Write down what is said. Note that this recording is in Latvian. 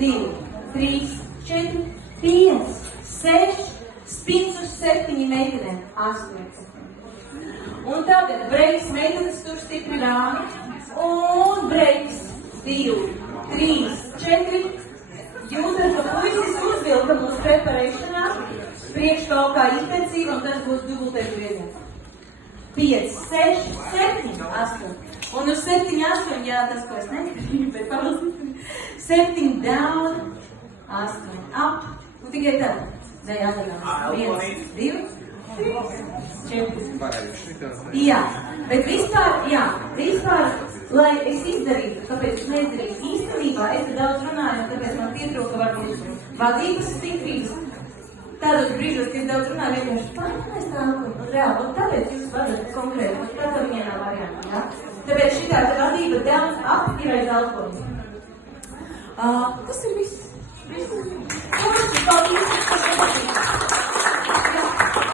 2, 3, 4, 5, 6, spins uz 7 meitenēm, 8. Un tagad breiks, meitenes tur stipri rāmi, un breiks, 2, 3, 4, jūtat, ka puisis uzvilka mūsu preparēšanā, priekš kaut kā intensīvi, un tas būs dubultais grieziens. 5, 6, 7, 8. Un uz 7, 8, jā, tas, ko es negribēju, bet palūdzu. 7, down, 8, up. Un tikai tad. Nē, jāsadās. 1, 2, 3, 4. Jā, bet vispār, lai es izdarītu, kāpēc es neizdarīju īstenībā, es te daudz runāju, tāpēc man pietrūka varbūt vadības stiprības. Tādos brīžos, kad es daudz runāju, vienkārši pārnēs tālāk un reāli, un tāpēc jūs varat konkrēti, un katram vienā variantā, jā? Tāpēc šitā vadība down, up ir aiz alkoholismu. Tas ir viss.